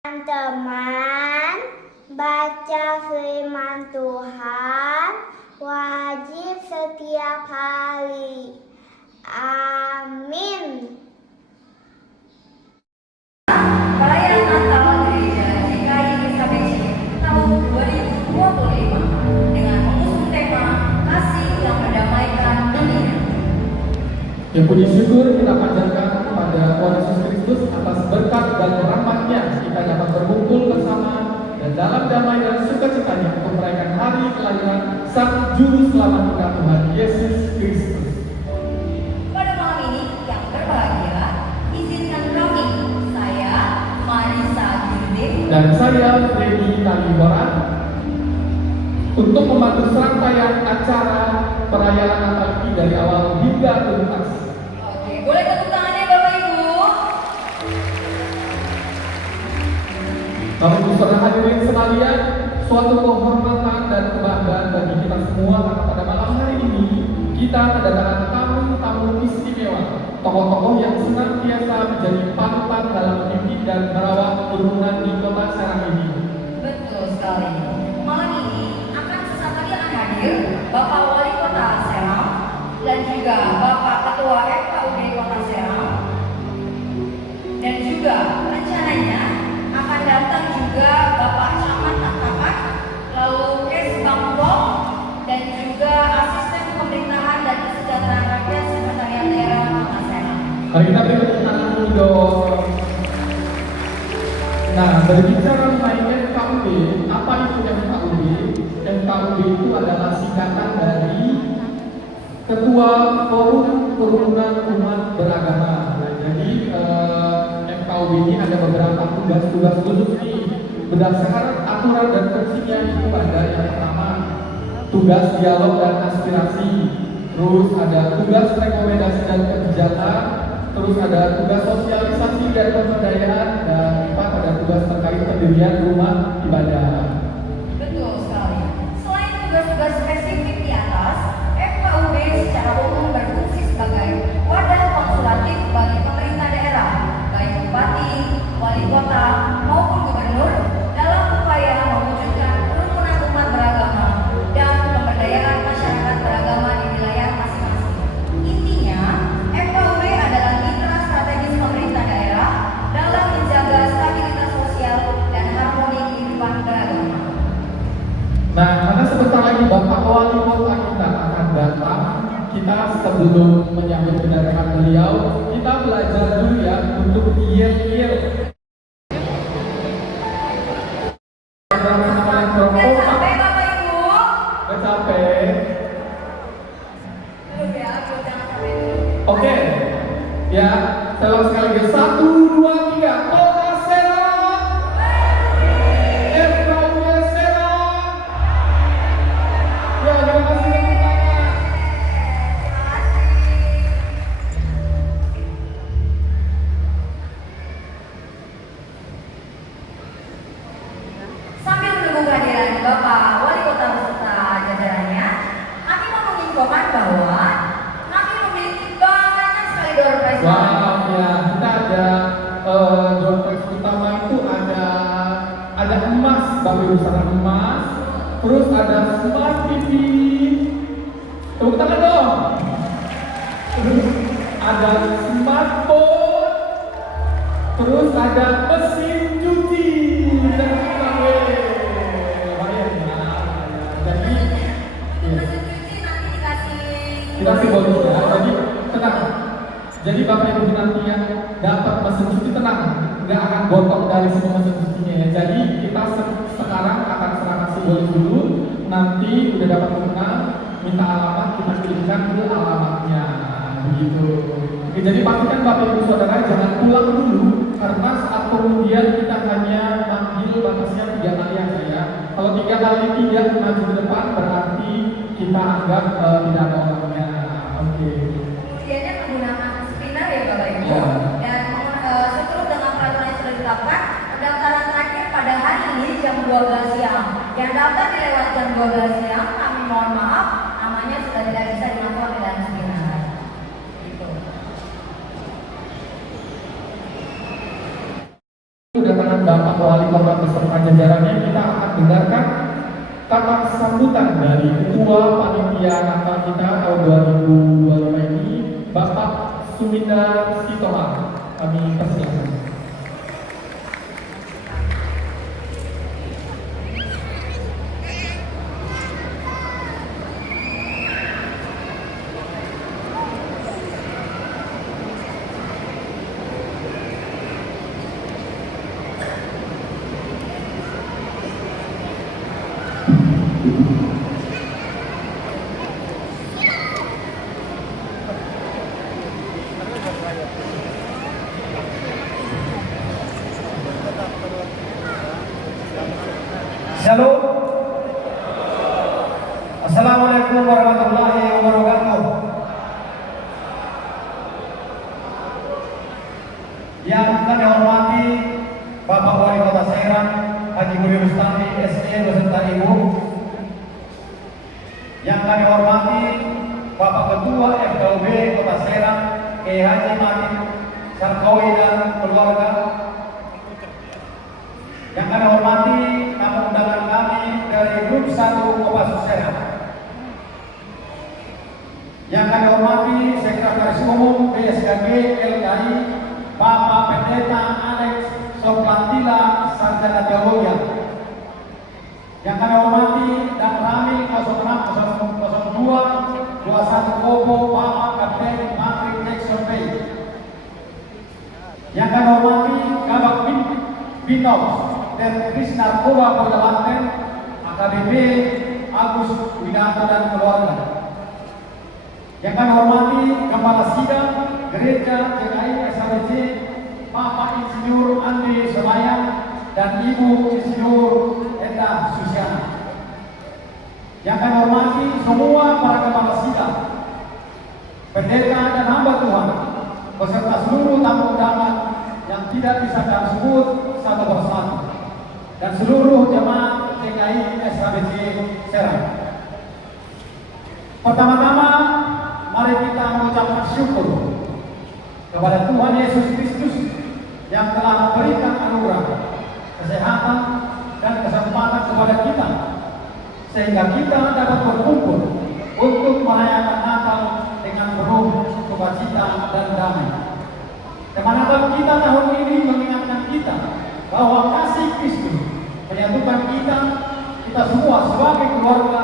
Teman-teman, baca firman Tuhan wajib setiap hari. Amin. Perayaan Natal Gereja GKI KBC tahun 2025 dengan mengusung tema Kasih yang Mendamaikan Dunia. Yang puji syukur kita panjatkan kepada Tuhan Yesus Kristus atas berkat dan rahmat-Nya kita dapat berkumpul bersama dan dalam damai dan sukacitanya untuk merayakan hari kelahiran Sang Juru Selamat kita Tuhan Yesus Kristus. Pada malam ini yang berbahagia, izinkan kami, saya Marisa Girdim Dan saya Freddy Taliboran untuk membantu serangkaian acara perayaan Natal ini dari awal hingga tuntas. Oke, boleh tepuk tangannya Bapak Ibu? Bapak Ibu Saudara hadirin sekalian, suatu kehormatan dan kebanggaan bagi kita semua karena pada malam hari ini kita kedatangan tamu-tamu istimewa, tokoh-tokoh yang senantiasa menjadi panutan dalam memimpin dan merawat kerukunan di kota Serang ini. Betul sekali. Malam ini akan sesaat lagi akan hadir Bapak Wali Kota Serang dan juga Bapak Ketua FKUD Kota Serang, dan juga rencananya akan datang juga Bapak Camat Tapak, lalu Kesbangpol, dan juga Asisten Pemerintahan dan Kesejahteraan Rakyat Sekretariat Daerah Kota Serang. Mari kita beri tepuk tangan dulu dong. Nah, berbicara mengenai FKUD, apa itu FKUD? FKUD itu adalah singkatan dari Ketua Forum Kerukunan Umat Beragama. Nah, jadi FKUD ini ada beberapa tugas-tugas khusus nih. Berdasarkan aturan dan fungsinya itu ada yang pertama tugas dialog dan aspirasi, terus ada tugas rekomendasi dan kebijakan, terus ada tugas sosialisasi dan pemberdayaan, dan empat ada tugas terkait pendirian rumah ibadah. Betul sekali. Selain tugas-tugas spesifik di atas, FKUD secara umum berfungsi sebagai wadah konsulatif bagi pemerintah daerah, baik bupati, wali kota, maupun gubernur, dalam upaya mewujudkan kerukunan umat beragama dan pemberdayaan masyarakat beragama di wilayah masing-masing. Intinya, FKUD adalah mitra strategis pemerintah daerah dalam menjaga stabilitas sosial dan harmoni kehidupan beragama. Nah, karena sebentar lagi Bapak Wali Kota kita akan datang, kita sebelum menyambut kedatangan beliau, kita belajar dulu ya untuk yel-yel. Udah capek Bapak Ibu? Udah capek? Belum ya, belum, jangan capek dulu. Oke, ya, saya ulang sekali lagi. 1, 2, 3. Kota Serang, FKUD Serang. Ya, terima kasih tepuk tangan. Sambil menunggu kehadiran Bapak Wali Kota beserta jajarannya, kami mau menginfokan bahwa kami memiliki banyak sekali door prize. Wow, ya, kita ada door prize utama itu ada emas, Bapak Ibu Saudara, emas. Terus ada smart TV. Tepuk tangan dong. Terus ada smartphone. Terus ada mesin cuci. Jadi Mesin cuci nanti kita sih bonus ya. Jadi tenang. Jadi Bapak Ibu nanti yang dapat mesin cuci tenang, nggak akan gotok dari semua mesin cucinya ya. Jadi kita sekarang akan serahkan simbolis dulu. Nanti udah dapat mengenal, minta alamat, kita kirimkan ke alamatnya, begitu. Oke, jadi pastikan Bapak Ibu Saudara jangan pulang dulu, karena saat kemudian kita hanya manggil batasnya 3 kali aja ya. Kalau 3 kali tidak maju ke depan berarti kita anggap tidak ada orangnya. Oke. kemudiannya menggunakan spinner ya Bapak Ibu. Ya. Dan seturut dengan peraturan yang sudah ditetapkan, pendaftaran terakhir pada hari ini jam 12 siang. Yang daftar dilewat jam 12 siang, kami mohon maaf, namanya sudah tidak bisa dimasukkan ke dalam spinner. Gitu. kedatangan Bapak Wali Kota beserta jajarannya, kita akan dengarkan kata sambutan dari Ketua Panitia Natal kita tahun 2025 ini, Bapak Sumindar Sitohang. Kami persilakan. Shalom. Assalamualaikum warahmatullahi wabarakatuh. Yang kami hormati Bapak Wali Kota Serang Haji Budi Rustami SE beserta Ibu. Yang kami hormati Bapak Ketua FKUB Kota Serang Kiai Haji Martin Sarkawi dan keluarga. Yang kami hormati tamu undangan kami dari grup 1 Kopassus Serang. Yang kami hormati Sekretaris Umum BSKG LKI Bapak Pendeta Alex Soplantila Sarjana Teologi. Yang kami hormati dan Ramil 06 02 21 Kopo Bapak Kapten Matri Jackson Bay. Yang kami hormati Kabak Binos dan Krishna Koba Perjalanan AKBP Agus Widanto dan keluarga. Yang kami hormati Kepala Sidang Gereja GKI SHBC Bapak Insinyur Andi Semayang dan Ibu Insinyur Endah Susiana. Yang kami hormati semua para Kepala Sidang, pendeta dan hamba Tuhan, beserta seluruh tamu undangan yang tidak bisa kami sebut satu persatu, dan seluruh jemaat GKI SHBC Serang. Pertama-tama, mari kita mengucapkan syukur kepada Tuhan Yesus Kristus yang telah memberikan anugerah, kesehatan, dan kesempatan kepada kita, sehingga kita dapat berkumpul untuk merayakan Natal dengan penuh sukacita dan damai. Tema Natal kita tahun ini mengingatkan kita bahwa kasih Kristus menyatukan kita semua sebagai keluarga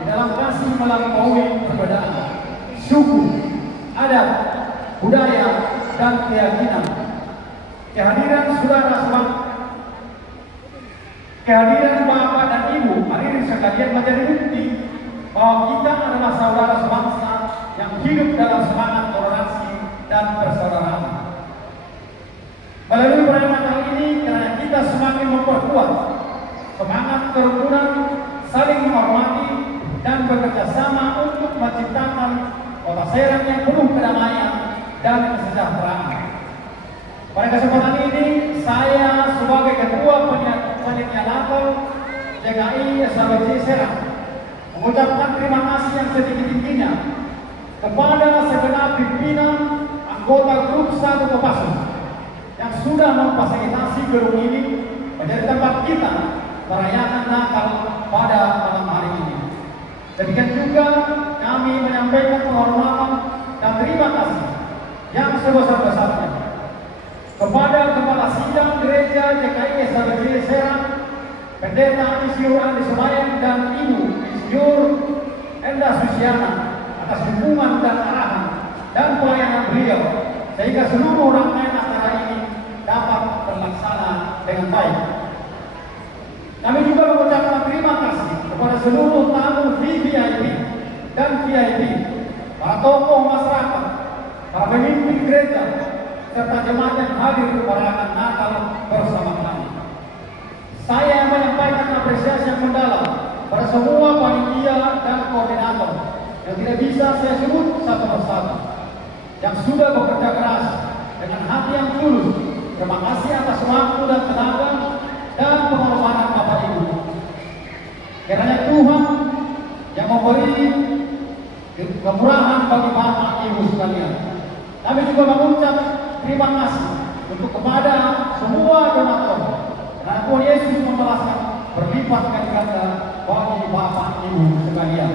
di dalam kasih melampaui perbedaan suku, adat, budaya, dan keyakinan. Kehadiran Bapak dan Ibu hadirin sekalian menjadi bukti bahwa kita adalah saudara sebangsa yang hidup dalam semangat toleransi dan persaudaraan. Melalui perayaan Natal ini, karena kita semakin memperkuat semangat kerukunan, saling menghormati, dan bekerja sama untuk menciptakan Kota Serang yang penuh kedamaian dan kesejahteraan. Pada kesempatan ini, saya sebagai Ketua Panitia Natal GKI SHBC Serang mengucapkan terima kasih yang setinggi-tingginya kepada segenap pimpinan anggota grup 1 Kopassus yang sudah memfasilitasi gedung ini menjadi tempat kita merayakan Natal pada malam hari ini. Demikian juga kami menyampaikan penghormatan dan terima kasih yang sebesar-besarnya kepada Kepala Sidang Gereja GKI SHBC Serang, Pendeta Insinyur Andi Semayang dan Ibu Insinyur Endah Susiana atas dukungan dan arahan dan pelayanan beliau, sehingga seluruh rangkaian acara ini dapat terlaksana dengan baik. Kami juga mengucapkan terima kasih kepada seluruh tamu VVIP dan VIP, para tokoh masyarakat, para pemimpin gereja, serta jemaat yang hadir merayakan Natal bersama kami. Saya menyampaikan apresiasi yang mendalam pada semua panitia dan koordinator yang tidak bisa saya sebut satu persatu, yang sudah bekerja keras dengan hati yang tulus. Terima kasih atas waktu dan tenaga dan pengorbanan Bapak Ibu. Kiranya Tuhan yang memberi kemurahan bagi Bapak Ibu sekalian. Kami juga mengucap terima kasih untuk kepada semua donatur. Dan Tuhan Yesus membalaskan berlipat kali ganda bagi Bapak Ibu sekalian.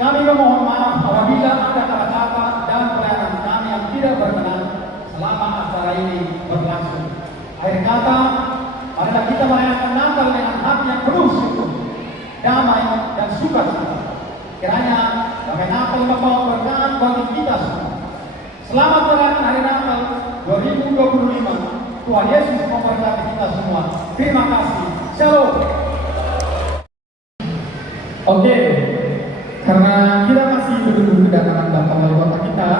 Kami memohon maaf apabila ada kata-kata dan pelayanan kami yang tidak berkenan selama acara ini berlangsung. Akhir kata, marilah kita merayakan Natal dengan hati yang penuh syukur, damai dan sukacita. Kiranya damai Natal membawa berkat bagi kita semua. Selamat merayakan hari Natal 2025. Tuhan Yesus memberkati kita semua. Terima kasih. Shalom. Oke, karena kita masih menunggu kedatangan Bapak Wali Kota kita,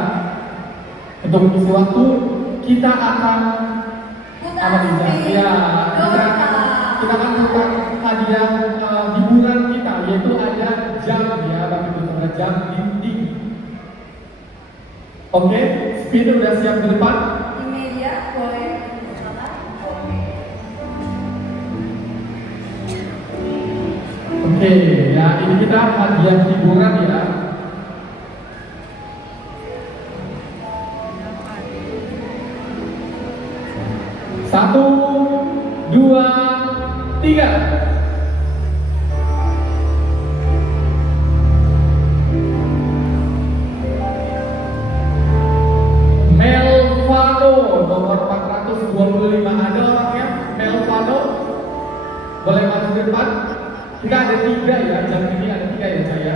untuk mengisi waktu kita akan kita akan buka hadiah hiburan kita, yaitu ada jam ya, Bapak Ibu, ada jam dinding. Oke, speeder udah siap di depan. Di media boleh. Oke, ya ini kita hadiah hiburan ya. Satu, dua, tiga. Melvano nomor 425, ada orangnya? Melvano, boleh maju ke depan? Kita ada 3 ya, jam ini ada 3 ya saya.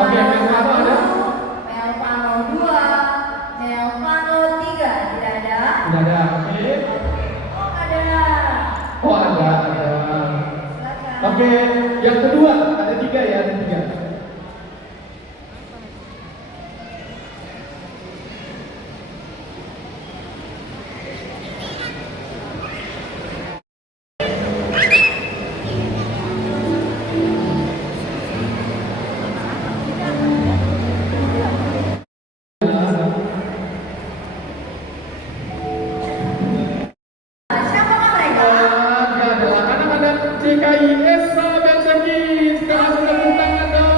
Oke, Melvano ada? Melvano 2, Melvano 3, tidak ada? Tidak ada, oke. Oh, ada. Oh ada. Silakan. Oke, yang kedua ada 3 ya, ada 3. Siapakah mereka? Dia adalah anak-anak CKI Esa dan Sergis. Kita langsung tepuk tangan dong.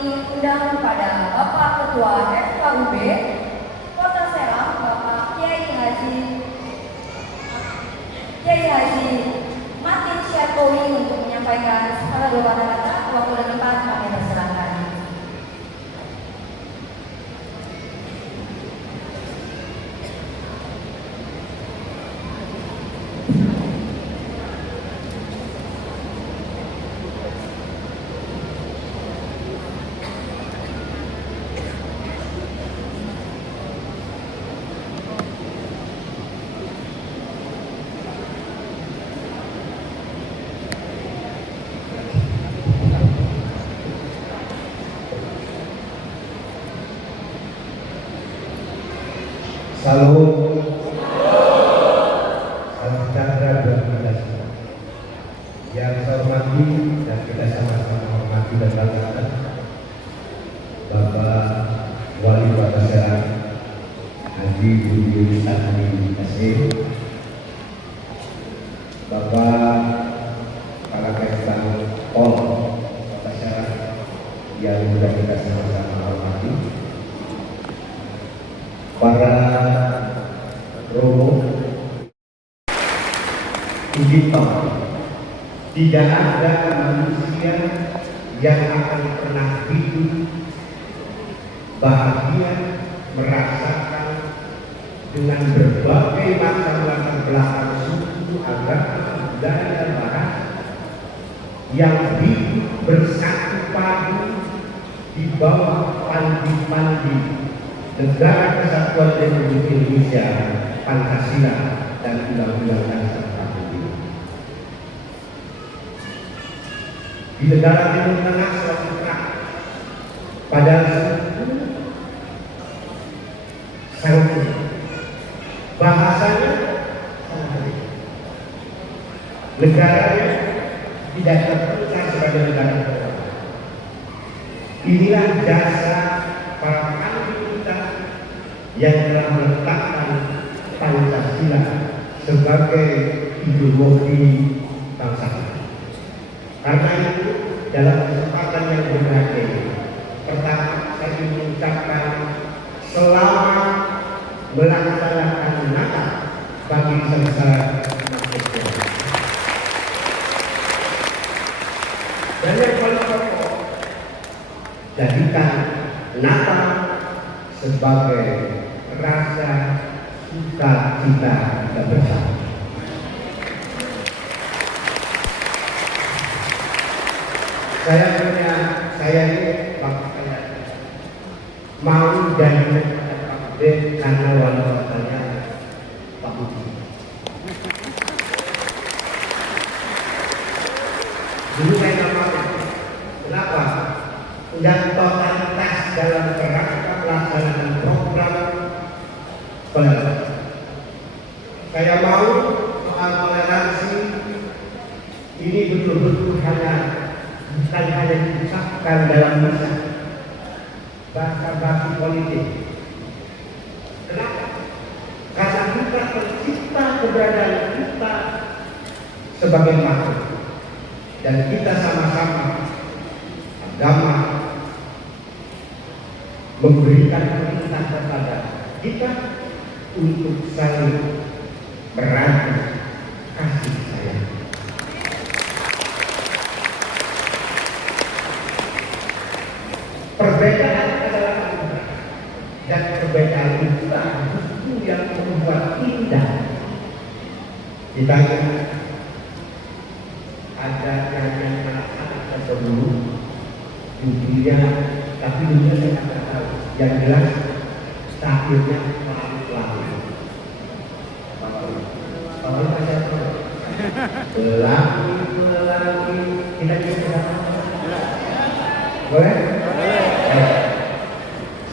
kami undang kepada Bapak Ketua FKUB Kota Serang, Bapak Kiai Haji Matin Syarkowi untuk menyampaikan sepala dua kata. Waktu dan tempat kami persilahkan. Salam sejahtera buat kita semua. Yang saya hormati dan kita sama-sama hormati dan banggakan Bapak Wali Kota Serang Haji Budi Satri SM, Bapak Kapolres Pol Kota Serang yang sudah kita sama-sama hormati, para romo, digital. Tidak ada manusia yang akan pernah hidup bahagia merasakan dengan berbagai macam latar belakang suku, agama, budaya dan bahasa yang hidup bersatu padu di bawah pandi-pandi Negara Kesatuan Republik Indonesia, Pancasila dan Undang-Undang Dasar 45. Di negara Timur Tengah suatu perang, pada sangat bahasanya sangat negaranya tidak terpecah sebagai negara keuangan. Inilah jasa para yang telah meletakkan Pancasila sebagai ideologi bangsa. Karena itu dalam kesempatan yang berbahagia, pertama saya ingin mengucapkan selamat melaksanakan Natal bagi bangsa Indonesia. Dan yang paling pokok, jadikan Natal sebagai rasa sukacita kita bersama. Saya ini mau jadi Pak B karena wali kotanya Pak Budi. Dulu saya namanya, kenapa? Dan totalitas dalam kerangka pelaksanaan program toleransi. Saya mau soal toleransi ini betul-betul bukan hanya diucapkan dalam bahasa politik. Kenapa? Karena kita tercipta keberadaan kita sebagai makhluk dan kita sama-sama agama memberikan perintah kepada kita untuk saling berani kasih sayang. Perbedaan adalah anugerah dan perbedaan itulah justru yang membuat indah. Kita ada yang anak-anak sebelum dunia, tapi dunia saya tidak tahu. Yang jelas akhirnya pelan-pelan. Kalau aja pelan-pelan kita bisa boleh?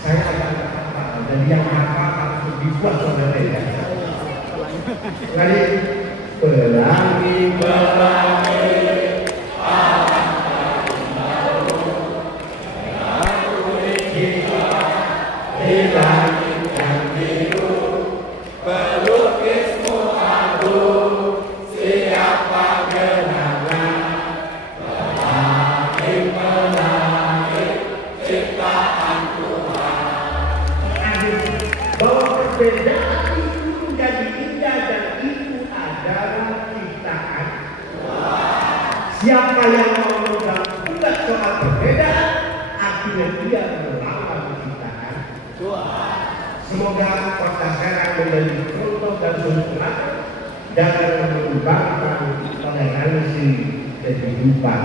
Saya akan apa? Dan yang apa harus dibuat oleh mereka. Jadi pelangi. Dia melawan menciptakan. Semoga Kota Serang menjadi contoh dan sempurna dalam mengembangkan toleransi kehidupan.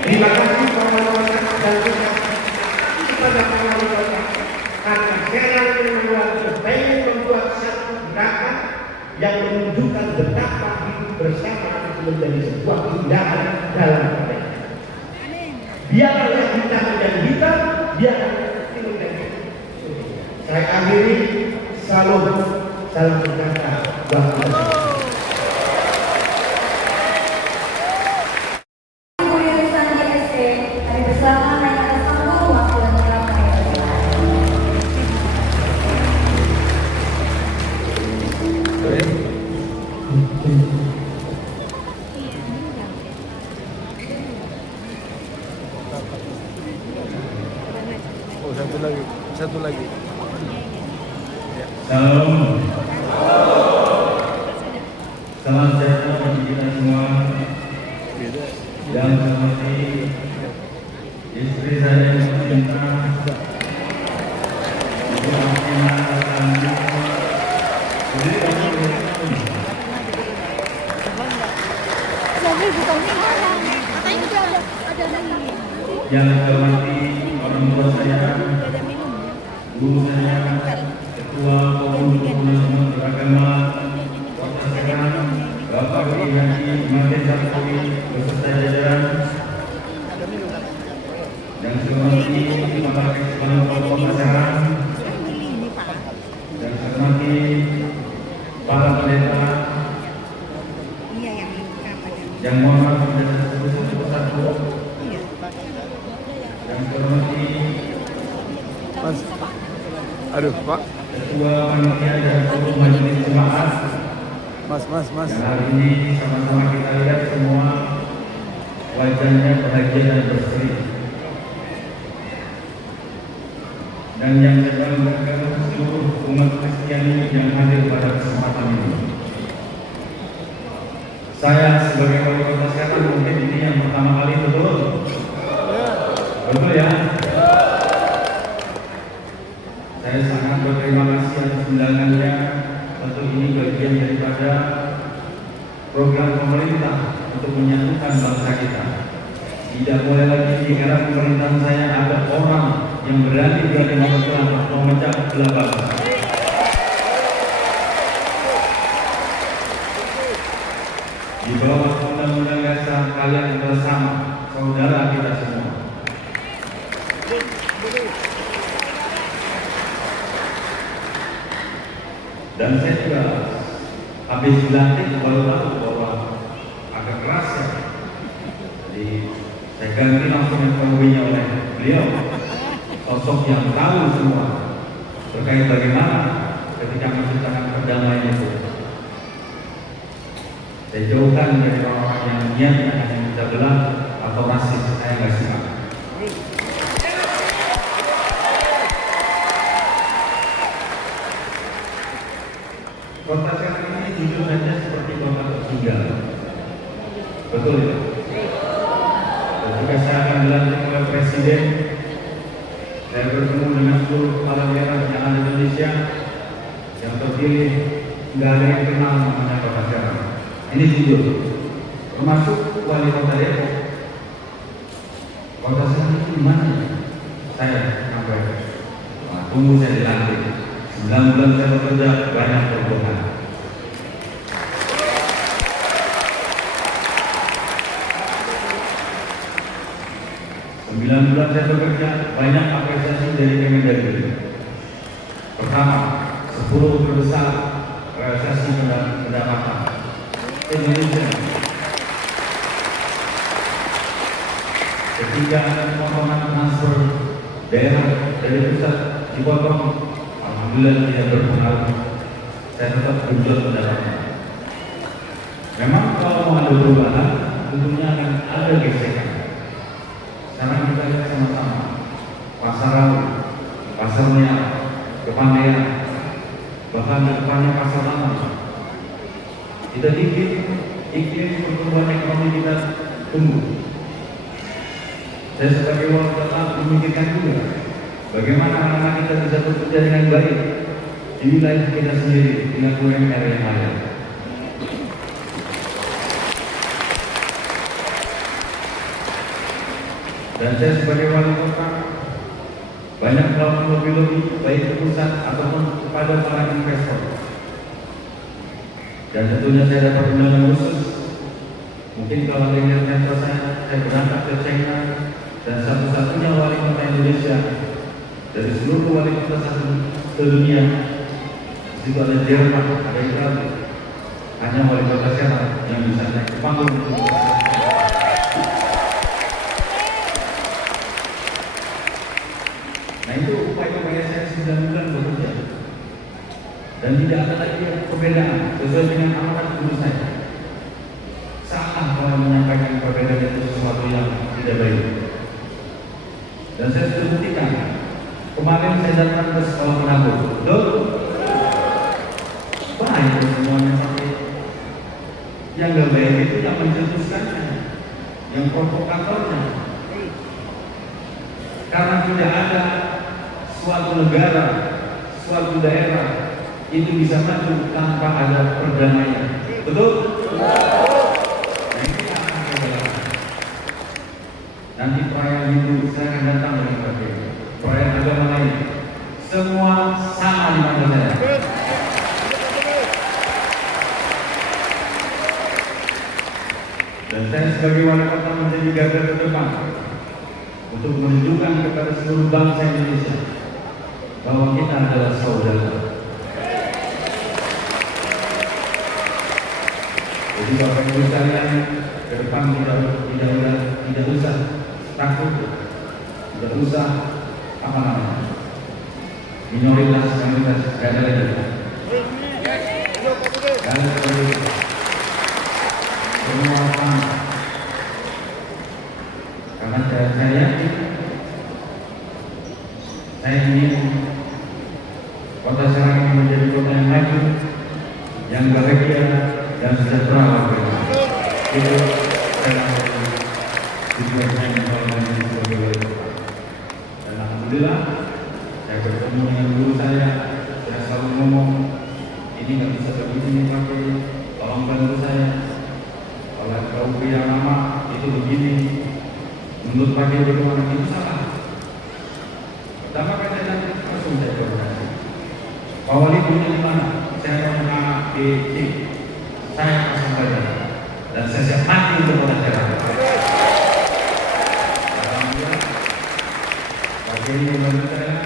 Terima kasih kawan-kawan dan kepada kawan-kawan karena Serang pengen membuat satu gerakan yang menunjukkan betapa hidup bersama itu menjadi sebuah keindahan dalam mereka. Biarlah yang kita menjadi kita, biarlah itu menjadi. Saya akhiri, salam sejahtera buat kita. Oh, satu lagi. Salam. Salam sejahtera bagi kita semua. Yang seperti istri saya yang tercinta, Ibu Amina Alhamdi. Yang saya hormati orang tua saya, guru saya, Ketua Forum Dukungan Umat Beragama Kota Serang, Bapak Kiai Haji Martin Sarkowi beserta jajaran. Yang saya hormati Bapak Kepala Kota Serang, yang saya hormati para pendeta, yang mohon maaf tidak satu-satu. Yang saya hormati Mas. Aduh, Pak. Ketua Panitia dan Seluruh Majelis Jemaat. Mas. Yang hari ini sama-sama kita lihat semua wajahnya bahagia dan berseri. Dan yang saya banggakan seluruh umat Kristiani yang hadir pada kesempatan ini. Saya sebagai wali kota Serang mungkin ini yang pertama kali, betul? Betul ya? Saya sangat berterima kasih atas undangannya. Tentu ini bagian daripada program pemerintah untuk menyatukan bangsa kita. Tidak boleh lagi di era pemerintahan saya ada orang yang berani memecah belah bangsa. Di bawah undang-undang dasar kalian bersama, saudara kita semua. Dan saya juga habis dilantik baru tahu bahwa agak keras ya. Jadi saya ganti langsung FKW-nya oleh beliau, sosok yang tahu semua terkait bagaimana ketika menciptakan perdamaian itu. Saya jauhkan dari orang-orang yang niatnya hanya bisa belah atau rasis, saya nggak suka. Kota Serang ini jujur saja seperti kota tertinggal. Betul ya? Ketika saya akan dilantik oleh Presiden, saya bertemu dengan seluruh kepala daerah yang ada di Indonesia yang terpilih, nggak ada yang kenal namanya Kota Serang. Ini jujur, termasuk wali kota Depok. Kota Serang itu di mana? Saya sampai tunggu saya dilantik. 9 bulan saya bekerja, banyak perubahan. Sembilan bulan saya bekerja, banyak apresiasi dari Kemendagri. Pertama, 10 terbesar realisasi pendapatan Indonesia. Ketiga, potongan transfer daerah dari pusat dipotong. Alhamdulillah tidak berpengaruh. Saya tetap genjot pendapatan. Memang kalau mau ada perubahan, tentunya akan ada gesekan. Sekarang kita lihat sama-sama Pasar Rawa, Pasar Merah, Kepandaian, bahkan depannya Pasar Lama. Kita bikin iklim pertumbuhan ekonomi kita tumbuh. Saya sebagai wali kota memikirkan juga bagaimana anak-anak kita bisa bekerja dengan baik di wilayah kita sendiri dengan UMR yang ada. Dan saya sebagai wali kota banyak melakukan lobby-lobby baik ke pusat ataupun kepada para investor. Dan tentunya saya dapat undangan khusus. Mungkin kalau dengan kantor saya berangkat ke China dan satu-satunya wali kota Indonesia dari seluruh wali kota dunia. Di situ ada Jerman, ada Italia. Hanya wali kota saya yang bisa naik ke panggung. Nah itu upaya-upaya saya 9 bulan bekerja. Dan tidak ada lagi perbedaan sesuai dengan amanat guru saya. Salah kalau menyampaikan perbedaan itu sesuatu yang tidak baik. Dan saya sudah buktikan. Kemarin saya datang ke sekolah penabur. Betul? Baik semuanya tapi yang gak baik itu yang mencetuskannya, yang provokatornya. Karena tidak ada suatu negara, suatu daerah itu bisa maju tanpa ada perdamaian. Betul? Nah, ini akan kita nanti perayaan itu saya akan datang dengan berbeda. Perayaan agama lain, semua sama di mata saya. Dan saya sebagai wali kota menjadi garda terdepan untuk menunjukkan kepada seluruh bangsa Indonesia bahwa kita adalah saudara. Jadi Bapak Ibu sekalian, ke depan tidak usah takut, tidak usah minoritas tidak ada lagi. Dan semua orang, karena saya yakin, saya ingin kota Serang ini menjadi kota yang maju, yang bahagia dan sejahtera. Itu saya tujuan saya sebagai wali kota. Dan alhamdulillah saya bertemu dengan guru saya selalu ngomong ini nggak bisa begini pakai, tolong bantu saya. Kalau KUP yang lama itu begini, menurut pakai bagaimana itu salah. Pertama kali saya langsung saya koordinasi. Pak Wali punya di mana? Saya mau A, B, C. Saya pasang badan dan saya siap mati untuk masyarakat. Alhamdulillah, bagi ini membantu saya,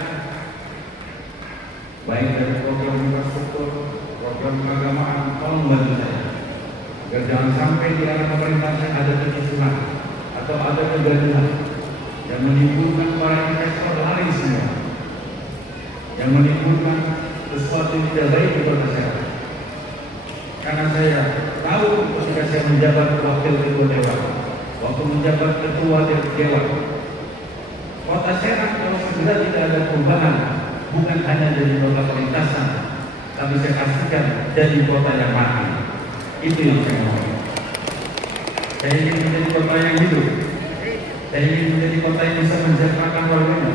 baik dari program infrastruktur, program keagamaan, tolong membantu saya. Agar jangan sampai di era pemerintahan ada kekisuhan atau ada kegaduhan yang menimbulkan para investor lari semua, yang menimbulkan sesuatu yang tidak baik di kota Serang. Karena saya tahu ketika saya menjabat wakil ketua dewan, waktu menjabat ketua dewan, kota Serang kalau segera tidak ada perubahan, bukan hanya jadi kota perlintasan, tapi saya pastikan jadi kota yang mati. Itu yang saya mau. Saya ingin menjadi kota yang hidup. Saya ingin menjadi kota yang bisa mensejahterakan warganya.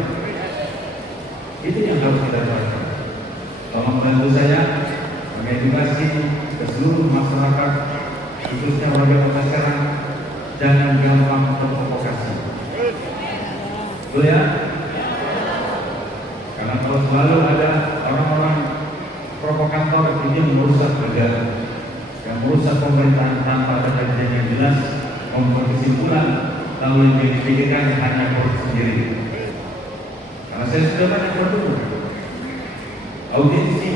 Itu yang harus kita lakukan. Tolong bantu saya mengedukasi ke seluruh masyarakat, khususnya warga kota Serang, jangan gampang terprovokasi. Betul ya? Karena kalau selalu ada orang-orang provokator ingin merusak negara, yang merusak pemerintahan tanpa ada kajian yang jelas, membuat kesimpulan lalu yang dipikirkan hanya perut sendiri. Karena saya sudah banyak bertemu audisi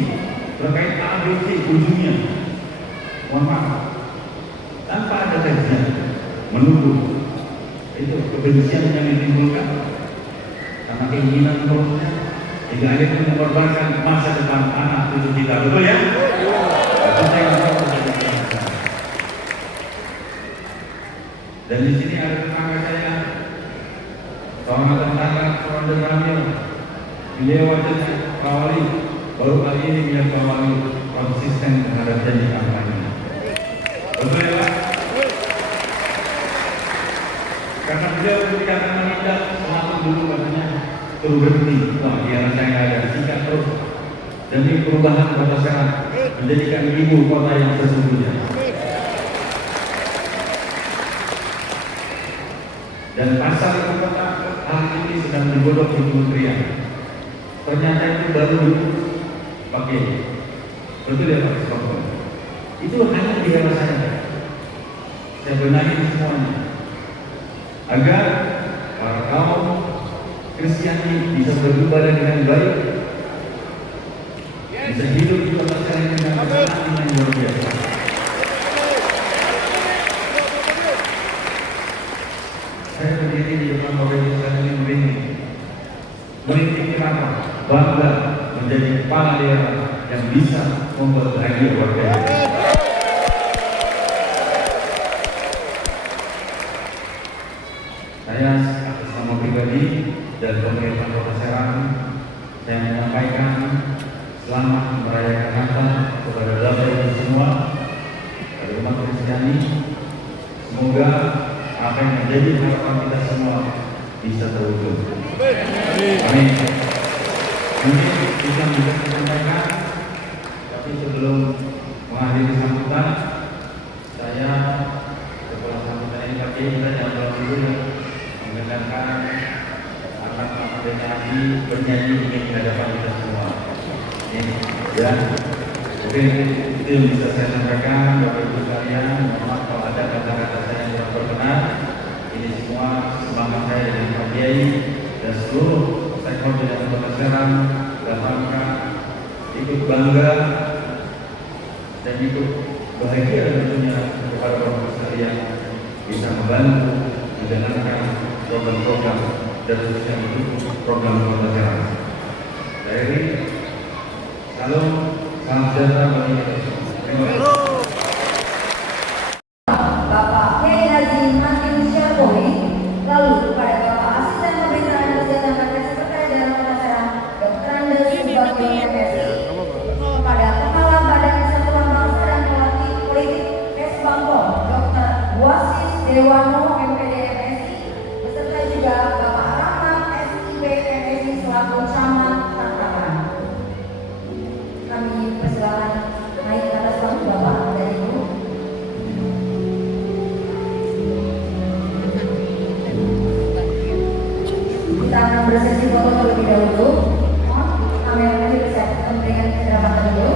terkait ABC ujungnya, mohon maaf, tanpa ada kajian, menuduh itu kebencian yang ditimbulkan karena keinginan perutnya, hingga akhirnya mengorbankan masa depan anak cucu kita. Betul ya? Itu saya dan di sini ada tetangga saya, seorang tetangga, seorang tetangga, beliau adalah Pak Wali, baru kali ini dia Pak Wali konsisten terhadap janji kampanye. Betul ya Pak? Karena beliau ketika akan tidak selalu dulu katanya perlu berhenti. Wah, biar saya nggak ada, sikat terus. Demi perubahan Kota Serang menjadikan ibu kota yang sesungguhnya. Dan pasar ibu kota hari ini sedang digodok di kementerian. Ternyata itu baru dipakai. Betul ya Pak Sopo? Itu hanya di daerah saya benahi semuanya agar para kaum Kristiani bisa beribadah dengan baik, bisa hidup di kota Serang dengan kesenangan yang luar biasa. Saya berdiri di depan Bapak Ibu sekalian merintih kenapa bangga menjadi kepala daerah yang bisa membuat bahagia warga. Saya atas nama pribadi dan pemerintah Kota Serang, saya menyampaikan selamat merayakan Natal kepada Bapak Ibu semua, kepada umat Kristiani. Semoga apa yang menjadi harapan kita semua bisa terwujud. Amin. Mungkin bisa disampaikan, tapi sebelum mengakhiri sambutan, saya setelah sambutan ini kita jangan dulu ya, mendengarkan anak-anak haji bernyanyi ingin di hadapan kita semua. Ini ya, mungkin itu yang bisa saya sampaikan Bapak Ibu sekalian. Mohon maaf kalau ada kata-kata saya yang kurang berkenan. Ini semua semangat saya dari Pak Kiai dan seluruh stakeholder yang Kota Serang dalam rangka ikut bangga dan ikut bahagia tentunya kepada Bapak sekalian bisa membantu menjalankan program-program dan khususnya mendukung program Kota Serang. Dari salam sejahtera bagi kita semua. Terima kasih. Bapak Kiai Haji Martin Syarpoi, lalu kepada Bapak Asisten Pemerintahan Kesehatan Rakyat Sekretariat Daerah Kota Serang, Dr. Andes Subagio MSI, kepada Kepala Badan Kesatuan Bangsa dan Politik Kesbangpol, Dr. Wasis Dewano MPD MSI, beserta juga Bapak Rahmat SIP MSI selaku Camat Tangerang. Kami persilakan naik ke atas panggung Bapak dan Ibu. Kita akan bersesi foto terlebih dahulu. Mohon kameranya dipersiapkan dengan kecerdasan dulu.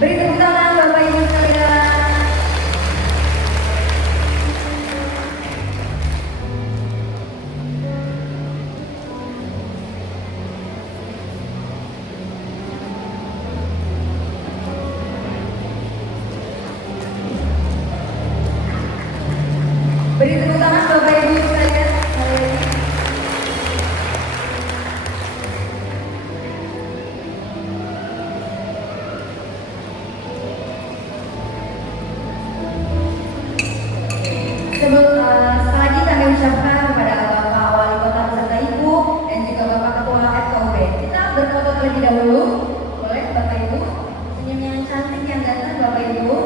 Beri tepuk tangan Bapak Ibu sekalian. Beri tepuk tangan Bapak Ibu sekalian. Sekali lagi kami ucapkan kepada Bapak Wali Kota beserta Ibu dan juga Bapak Ketua FKUB. Kita berfoto terlebih dahulu. Boleh Bapak Ibu? Senyum yang cantik yang datang Bapak Ibu.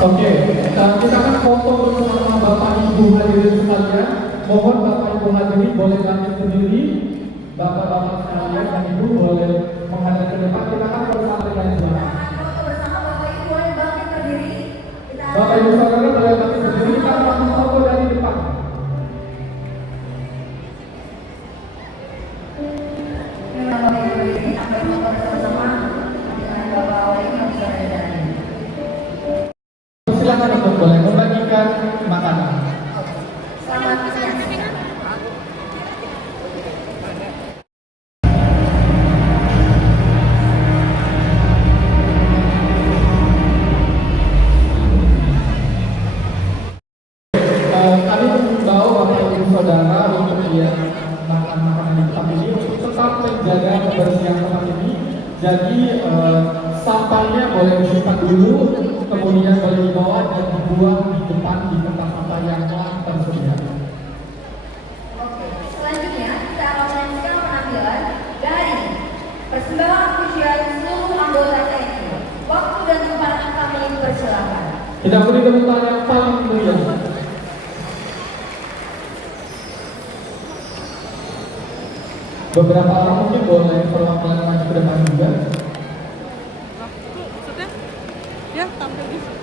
Oke, kita akan foto bersama Bapak Ibu hadirin sekalian. Mohon Bapak Ibu hadirin boleh bangkit berdiri. Bapak-bapak sekalian dan Ibu boleh menghadap ke depan. Kita akan bersama dengan jemaah. Foto bersama Bapak Ibu boleh bangkit berdiri. Bapak Ibu saudara boleh bangkit berdiri. Kita akan foto dari depan. berfoto bersama dengan Bapak Wali Komisaris Dani. Silakan untuk boleh membagikan makanan. Selamat menyaksikan. Kami mengimbau Bapak Ibu Saudara untuk yang makan makanan di tempat ini untuk tetap menjaga kebersihan tempat ini. Jadi sampahnya boleh disimpan dulu, kemudian boleh dibawa dan dibuang di depan di tempat sampah yang telah tersedia. Oke, selanjutnya kita akan menyaksikan penampilan dari persembahan pujian seluruh anggota TNI. Waktu dan tempat kami persilakan. Kita beri tepuk tangan yang paling meriah. Beberapa orang mungkin boleh perwakilan maju ke depan juga. Ya, tampil di sini.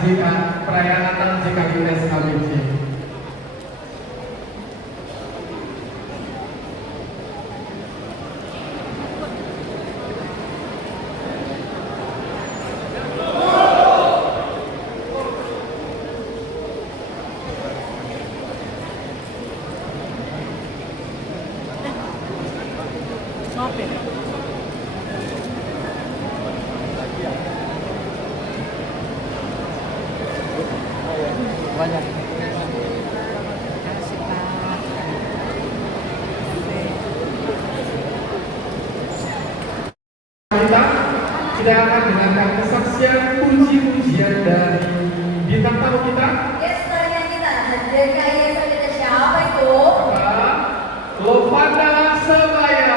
JK, perayaan Natal JKBS KBC. Maaf ya. Banyak. Kita akan dengarkan kesaksian puji-pujian dari bintang tamu kita. Yes, tarian kita. JKIS ada siapa itu? Lovanda Sebaya.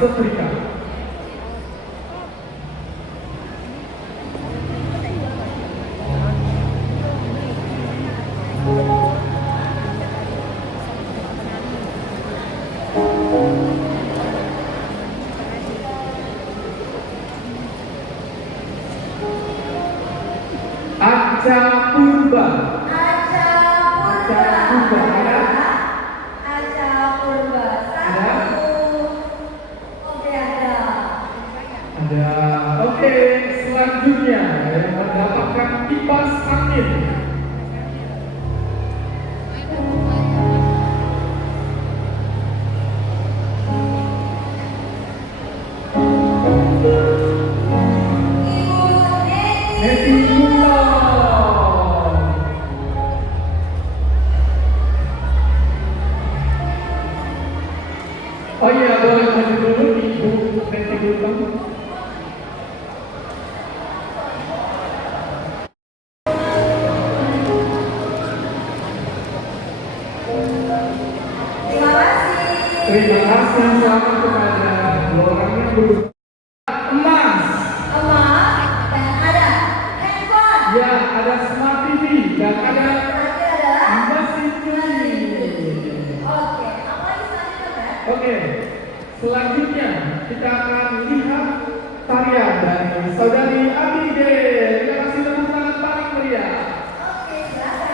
setrika. Aca Purba. Aca Purba ada? Aca Purba. Ada? Oke, ada. Ada. Oke, selanjutnya yang mendapatkan kipas angin. Neti Gultom. Oh iya, boleh maju dulu Ibu Neti Gultom. Terima kasih. Terima kasih, selamat kepada dua orang yang berusaha. Emas. Emas dan ada handphone. Ya, ada smart TV dan ada Terakhir adalah mesin cuci. Oke, apa lagi selanjutnya, Mbak? Oke, selanjutnya kita akan lihat tarian dari saudari Abigail. Kita kasih tepuk tangan paling meriah. Oke, silakan.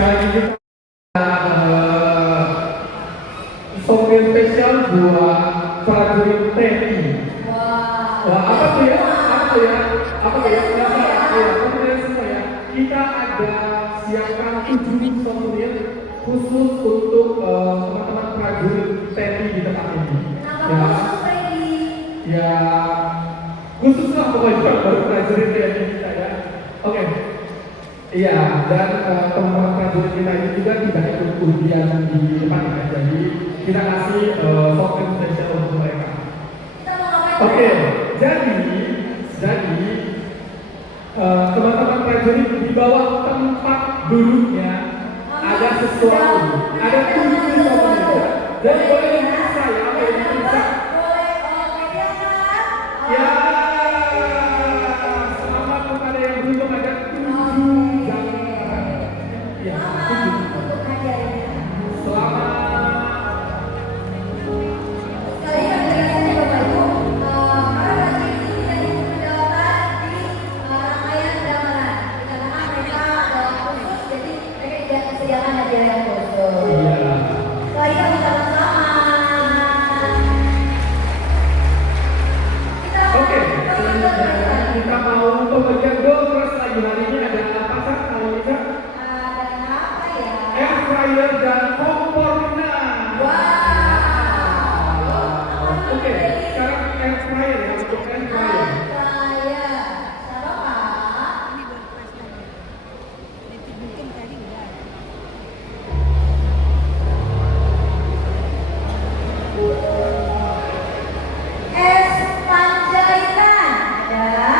Sekali lagi sopir spesial buat prajurit TNI. Wah, apa tuh ya? Kemudian semua ya. Kita ada siapkan 7 souvenir khusus untuk teman-teman prajurit TNI di tempat ini. Ya, khusus lah pokoknya baru prajurit TNI kita ya. Oke. Iya, dan teman-teman prajurit kita ini juga tidak ikut ujian di depan ya. Jadi kita kasih souvenir spesial untuk mereka. Oke, jadi teman-teman prajurit di bawah tempat duduknya ada sesuatu, ada 7 souvenir. Dan boleh diperiksa ya, apa yang diperiksa? Ya, selamat kepada yang beruntung ada 7 jam. Ya, 7. Selamat. Kita mau pembagian gold lagi. Hari ini ada apa sih? Hari ini Cak? Ada apa ya? Air fryer dan kompor lunak. Wow. Oke, sekarang air fryer ya, untuk air fryer. Sama Pak. Es Panjaitan ada.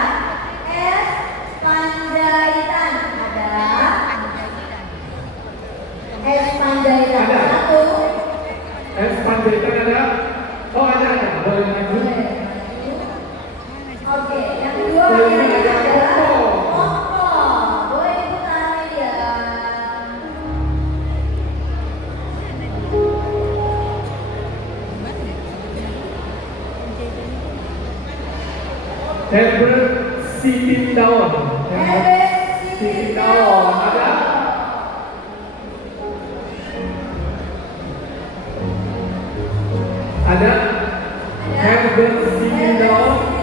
Es Panjaitan ada. Es Panjaitan Ada. satu. Es Panjaitan ada. Oh ada. Boleh maju. Oke, yang kedua Boleh ini ada adalah kompor. kompor. Boleh diputar ya. Herbert Sitting Down. Herbert Sitting Down ada. Ada. Herbert Sitting Down.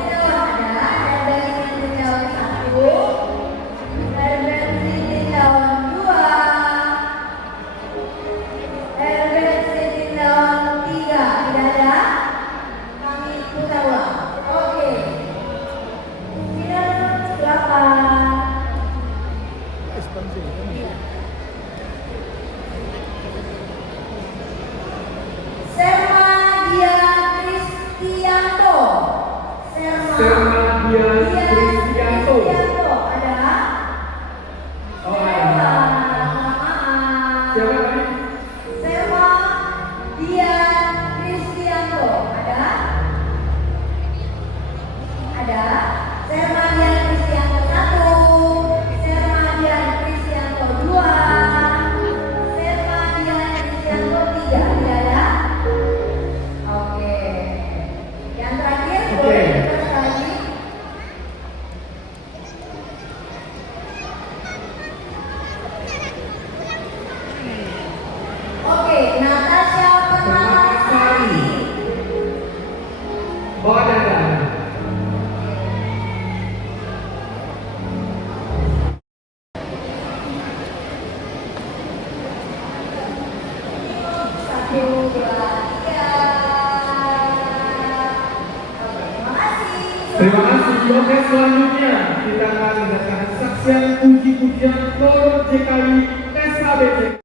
Terima kasih. Oke, selanjutnya kita akan mendengarkan saksian puji-pujian Kor JKI SKBC.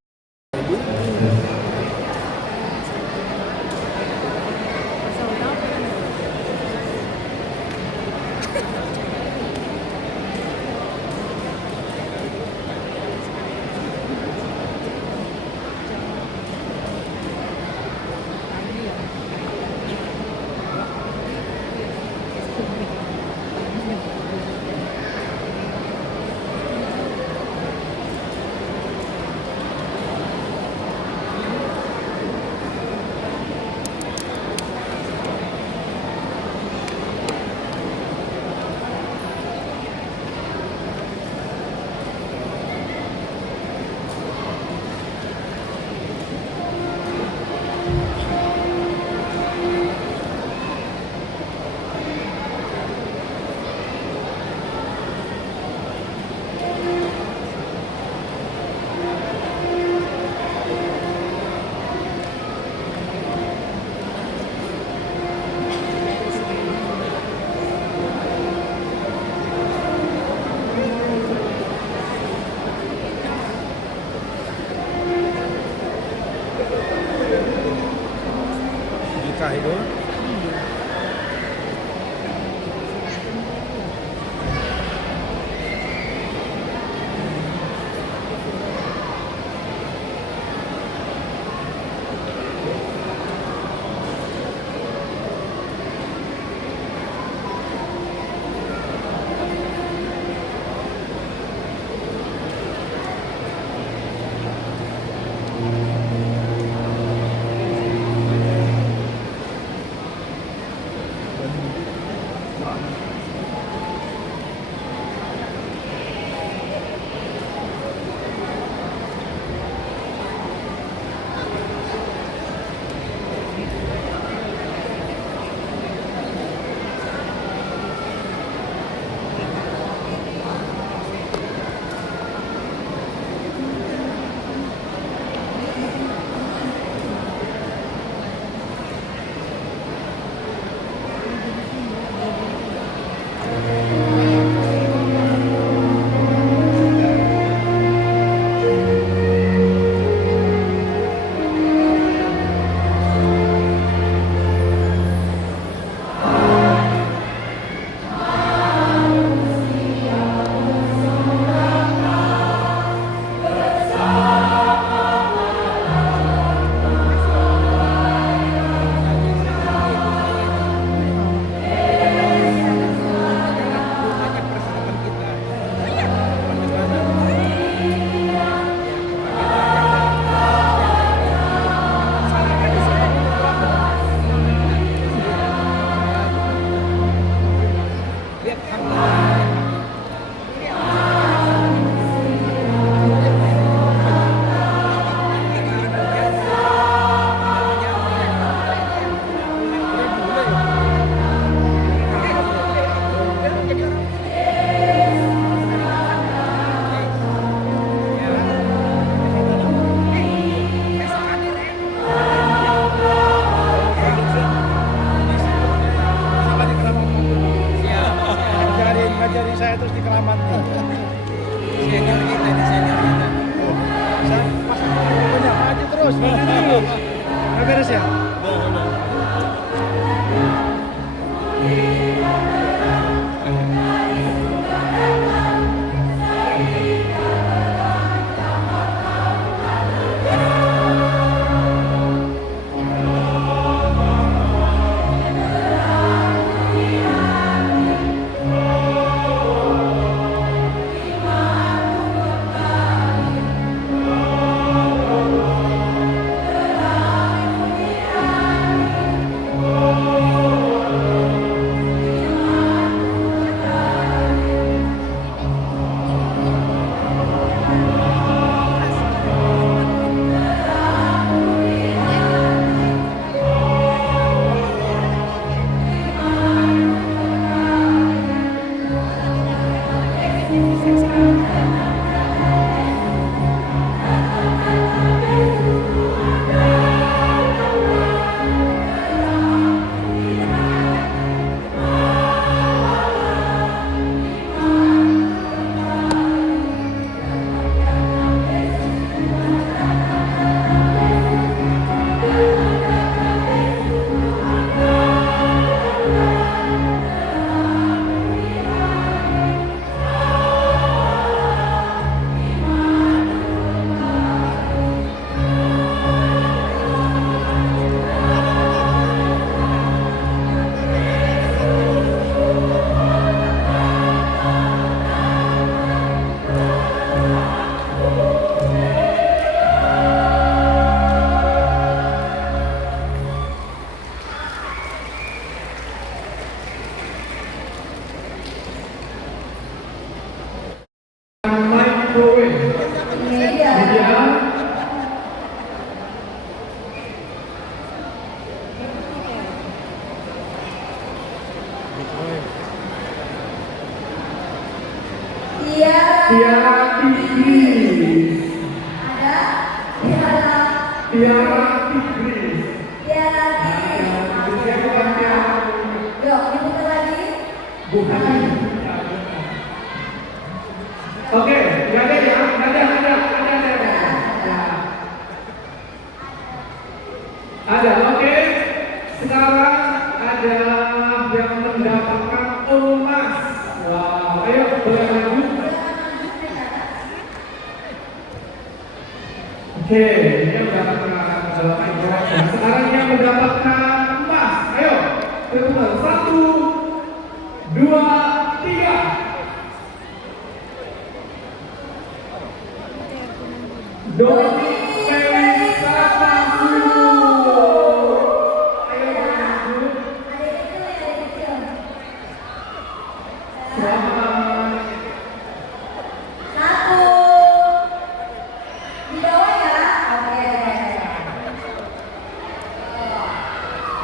samping saya terus di keramat nih. Senior kita ini senior kita. Saya pasang pokoknya maju terus, maju terus. Udah beres ya? Udah. Tiara Tigris. Ada Tiara. Tiara Tigris. Tiara Tigris. Siapa bukan Tiara? Yuk, diputar lagi. Bukan. Oke, nggak ada ya, nggak ada. Ada, oke. Sekarang ada yang mendapatkan emas. Wah, ayo boleh maju. Oke, ini mendapatkan dalam ibarat. Sekarang yang mendapatkan emas. Ayo, berkumpul 1, 2, 3. Doni Felisata Guru. Ayo maju. Selamat. 1. Di bawah ya. Oke.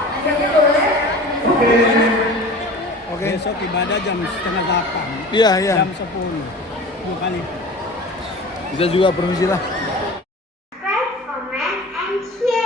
Akhirnya boleh. Oke. Oke. Besok ibadah jam 7:30. Iya. Jam 10. 2 kali. Kita juga permisi lah. Subscribe, comment, and share.